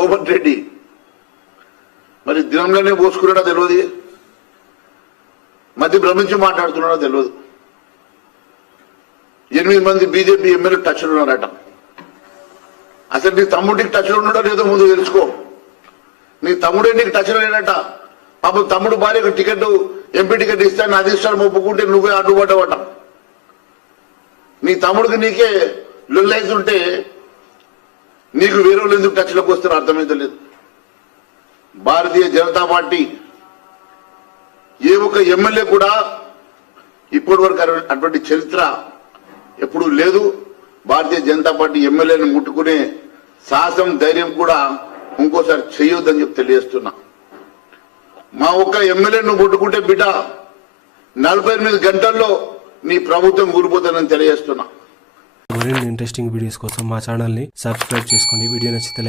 కోమటి రెడ్డి మరి దినంలోనే పోసుకున్నాడో తెలియదు, మధ్య భ్రమించి మాట్లాడుతున్నాడో తెలియదు. 8 మంది బీజేపీ ఎమ్మెల్యే టచ్లో ఉన్నారట. అసలు నీ తమ్ముడికి టచ్లో ఉన్నాడో లేదో ముందు తెలుసుకో. నీ తమ్ముడే నీకు టచ్లో లేడట. పాపం తమ్ముడు భార్యకు టికెట్, ఎంపీ టికెట్ ఇస్తాను అధిష్టానం ఒప్పుకుంటే నువ్వే అడ్డుపడ్డావట. నీ తమ్ముడికి నీకే లొల్లైతుంటే నీకు వేరే వాళ్ళు ఎందుకు టచ్లోకి వస్తారో అర్థమైతే లేదు. భారతీయ జనతా పార్టీ ఏ ఒక్క ఎమ్మెల్యే కూడా ఇప్పటి వరకు అటువంటి చరిత్ర ఎప్పుడూ లేదు. భారతీయ జనతా పార్టీ ఎమ్మెల్యేని ముట్టుకునే సాహసం, ధైర్యం కూడా ఇంకోసారి చేయొద్దని చెప్పి తెలియజేస్తున్నా. మా ఒక్క ఎమ్మెల్యేను ముట్టుకుంటే బిడ్డ 48 గంటల్లో నీ ప్రభుత్వం ఊరిపోతుందని తెలియజేస్తున్నా. మరిన్ని ఇంట్రెస్టింగ్ వీడియోస్ కోసం మా ఛానల్ని సబ్స్క్రైబ్ చేసుకోండి. వీడియో నచ్చితే